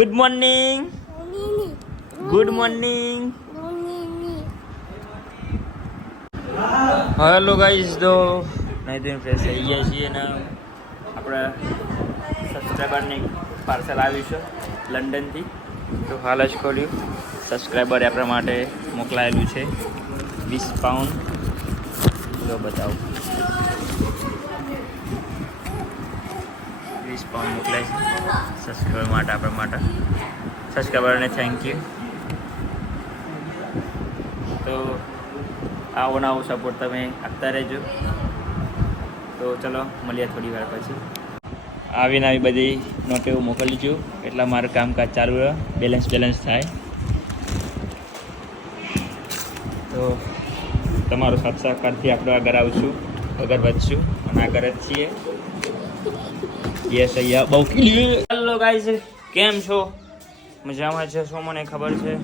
Good morning. Good morning. Hello guys, તો નહીં તો ફ્રેશ થઈ ગયા છીએ અને આપણા સબસ્ક્રાઈબરને પાર્સલ આવ્યું છે લંડનથી. તો હાલ જ ખોલ્યું. સબસ્ક્રાઈબરે આપણા માટે મોકલાયેલું છે 20 પાઉન્ડ. તો બતાવો, 20 પાઉન્ડ મોકલાય છે સબસ્ક્રાઈબર માટે, આપણા માટે. સબસ્ક્રાઈબરને થેન્ક યુ. તો આવો ને આવો સપોર્ટ તમે આપતા રહેજો. તો ચલો મળીએ થોડી વાર પછી. આવીને આવી બધી નોટો મોકલીજો એટલે મારું કામકાજ ચાલુ રહે, બેલેન્સ થાય. તો તમારો સાથ સહકારથી આપણે આગળ આવશું, આગળ વધશું અને આગળ જ છીએ. યસ અહીંયા બહુ ક્લિયર. હેલો ગાઈઝ, કેમ છો? મજામાં છે શું? મને ખબર છે.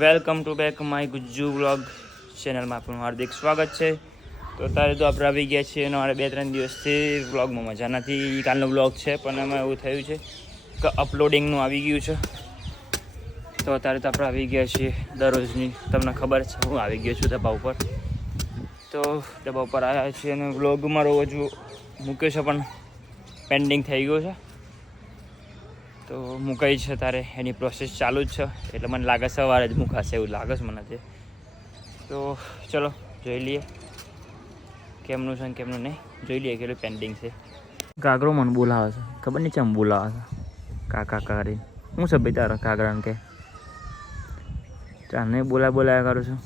Welcome to back my Gujju vlog ચેનલમાં આપણું હાર્દિક સ્વાગત છે. તો અત્યારે તો આપણે આવી ગયા છીએ અને મારે 2-3 દિવસથી વ્લોગમાં મજા નથી. કાલનો વ્લોગ છે પણ એમાં એવું થયું છે કે અપલોડિંગનું આવી ગયું છે. તો અત્યારે તો આપણે આવી ગયા છીએ દરરોજની, તમને ખબર છે હું આવી ગયો છું દબા ઉપર. તો દબા ઉપર આવ્યા છીએ અને વ્લોગ મારો હજુ મૂક્યો છે પણ પેન્ડિંગ થઈ ગયો છે. તો મુકાઈ છે તારે એની પ્રોસેસ ચાલુ જ છે, એટલે મને લાગે સવારે જ મુકાશે એવું લાગે છે મને. તો ચલો જોઈ લઈએ કેમનું છે ને કેમનું નહીં. જોઈ લઈએ કેટલું પેન્ડિંગ છે. કાગરો મને બોલાવે છે, ખબર નહીં ચમ બોલાવે છે. કાકા કરીને હું છે ભાઈ તારા કાગરાને કે ચાને બોલાયા કરું છું.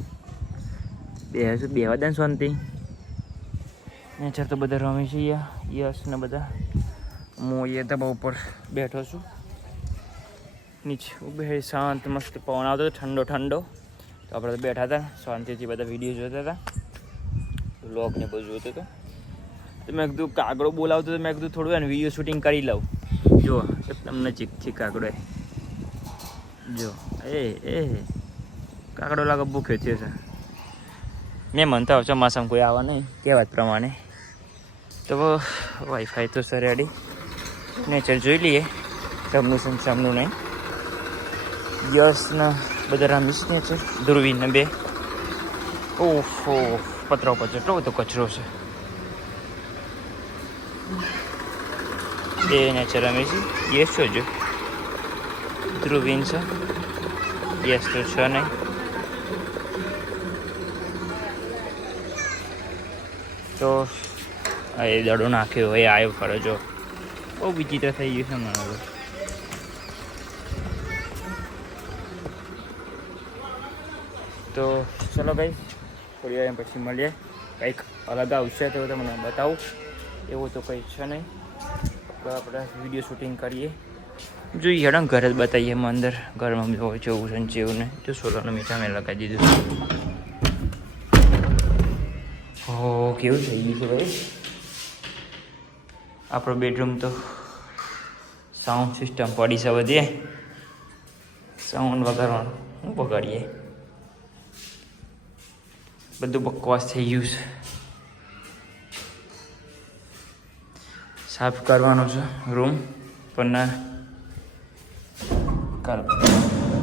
બેવા દે શાંતિ. નેચર તો બધા રમી છે યસ ને બધા. હું એ દબા ઉપર બેઠો છું નીચે બે શાંત મસ્ત પવન આવતો ઠંડો ઠંડો. તો આપણે તો બેઠા હતા શાંતિથી, બધા વિડીયો જોતા હતા, વ્લોગ ને બધું જોતું હતું. તો મેં કીધું કાગડો બોલાવતો તો મેં કીધું થોડું એને વિડીયો શૂટિંગ કરી લઉં. જો તમને ચીકથી કાગડો જો એ કાગડો લાગે ભૂખ્યો થયો છે. મેં મનતા ચોમાસામાં કોઈ આવવા નહીં કહેવાત પ્રમાણે. તો વાઈફાઈ તો સર રેડી. નેચર જોઈ લઈએ સામનું છે સામનું નહીં. યસના બધા રમીશ ને છે ધ્રુવીને બે. ઓહો પતરો પર એટલો બધો કચરો છે. બે નેચર રમી છે. યસ છો જો ધ્રુવીન છે. યસ તો છે નહીં. તો એ દડો નાખ્યો એ આવ્યો ખરો. જો બહુ વિચિત્ર થઈ ગયું છે મને હવે. તો ચલો ભાઈ થોડી વાર પછી મળીએ. કંઈક અલગ આવશે તો તમને બતાવું. એવું તો કંઈ છે નહીં. તો આપણે વિડીયો શૂટિંગ કરીએ. જોઈએ હેડો ઘરે જ બતાવીએ એમાં અંદર ઘરમાં જેવું છે એવું ને. તો સોલાનો મીઠા મેં લગાવી દીધું. હો કેવું થઈ ગયું છે ભાઈ આપણો બેડરૂમ. તો સાઉન્ડ સિસ્ટમ પડી છે બધી. સાઉન્ડ વગાડવાનું શું વગાડીએ, બધું બકવાસ થઈ ગયું છે. સાફ કરવાનો છે રૂમ પણ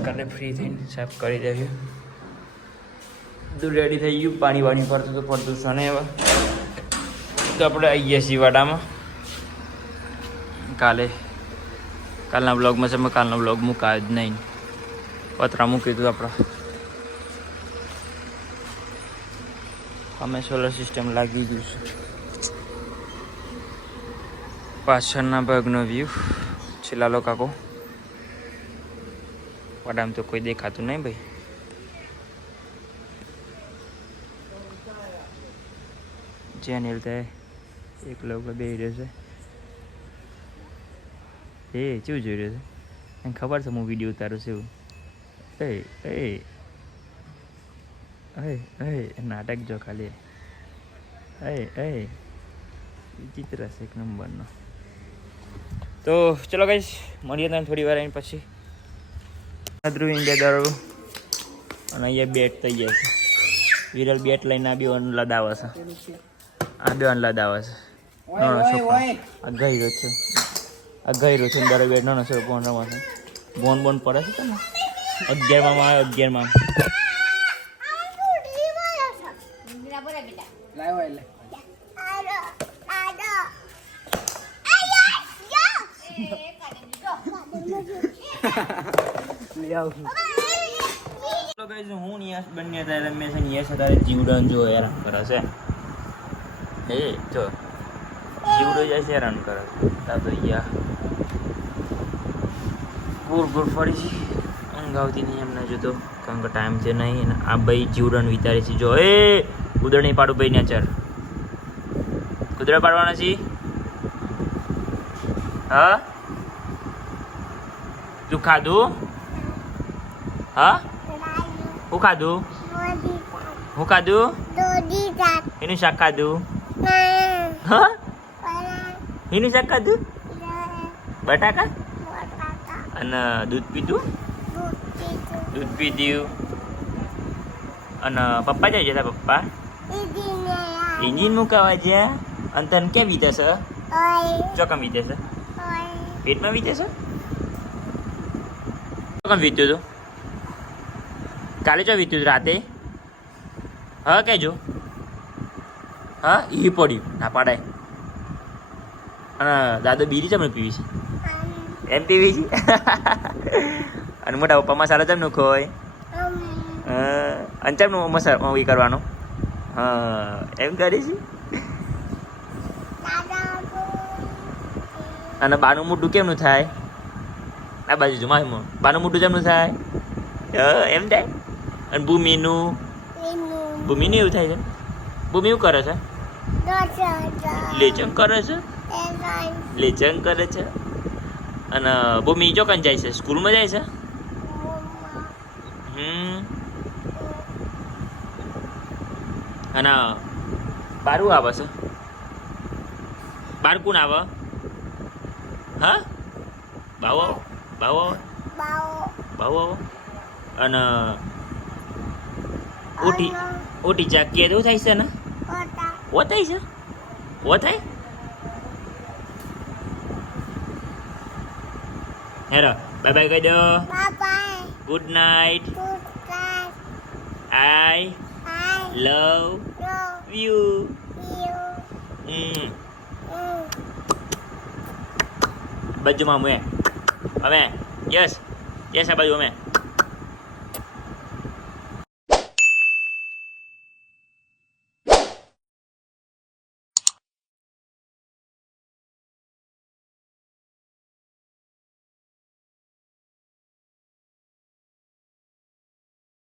કાલે ફ્રી થઈને સાફ કરી દેજો. બધું રેડી થઈ ગયું. પાણી વાણી પડતું તો પડતું છે ને હવે. તો આપણે આવી ગયા છીએ વાડામાં. કાલના બ્લોગમાં છે મેં કાલનો બ્લોગ મુકાયો જ નહીં. પતરા મૂકી દીધું આપણે. અમે સોલર સિસ્ટમ લાગી ગયું છે. પાછળના ભાગનો વ્યૂ છે લાલો કાકો. વાડામાં તો કોઈ દેખાતું નહીં ભાઈ. જ્યાં નીલતા એક લોકો બે રહ્યો છે. એ કેવું જોઈ રહ્યો છે એને ખબર છે હું વિડીયો ઉતારું છું એવું. નાટક જો ખાલી વિચિત્ર છે એક નંબરનો. તો ચલો ગાઈસ મળીએ તમે થોડી વાર આવીને પછી. ધ્રુવીને બે દરો અને અહીંયા બેટ થઈ જાય છે. વિરલ બેટ લઈને આ બે લદાવે છે. આ બે લદાવે છે. છોકરો આ ગઈ રહ્યો છે. આ ગયરો છે અંદર બેઠો નસો ફોન રમવાનો બોન બોન પડે છે તમે 11 માં આવે 11 માં તો ગાઈસ હું નિયાસ બંને હતા રમે છે નિયાસ હતા જીવડન જો હેરાન કરે છે એ જો જીવડો જાય છે હેરાન કરે તા તો યા ગોળ ગોળ ફરી છે ઊંઘ આવતી નહીં એમને જો તો કારણ કે ટાઈમ છે નહીં ને આ ભાઈ જીવડન વિચારે છે જો એ કુદર નહીં પાડું ભાઈ નેચર કુદરા પાડવાના છે હા તું ખાધું હા હું ખાધું હું ખાધું એનું શાક ખાધું હા એનું શાક ખાધું બટાકા અને દૂધ પીધું દૂધ પીધું અને પપ્પા જાય છે પપ્પા એન્જિન મુકાવા જ્યાં અને તને ક્યાં વીતે છે ચોકમ વીતે છે પેટમાં વીતે છે ચોકમ વીત્યું હતું કાલે ચો વીત્યું રાતે હા કહેજો હા એ પડ્યું ના પાડાય અને દાદા બીરી ચમને પીવી છે એમ પીવી છે અને મોટા પપ્પા મસાલા ચમનું ખોય અને ચમનું મસાલા એ કરવાનું હા એમ કરી છે અને બાનું મોઢું કેમનું થાય આ બાજુ જો મારી બાનું મોઢું કેમનું થાય એમ થાય અને ભૂમિનું એવું થાય છે ભૂમિ એવું કરે છે લેચંગ કરે છે લેચંગ કરે છે અને ભૂમિ ચોકન જાય છે સ્કૂલમાં જાય છે અને બારું આવે છે બાર કોણ આવે હા બાવો બાવો બાવો અને ઓટી ચાકીએ તો થાય છે ને ઓ થાય છે ઓ થાય હેરો બાય બાય કહી દો good night I love you બાજુમાં અમે યસ યસ આ બાજુ અમે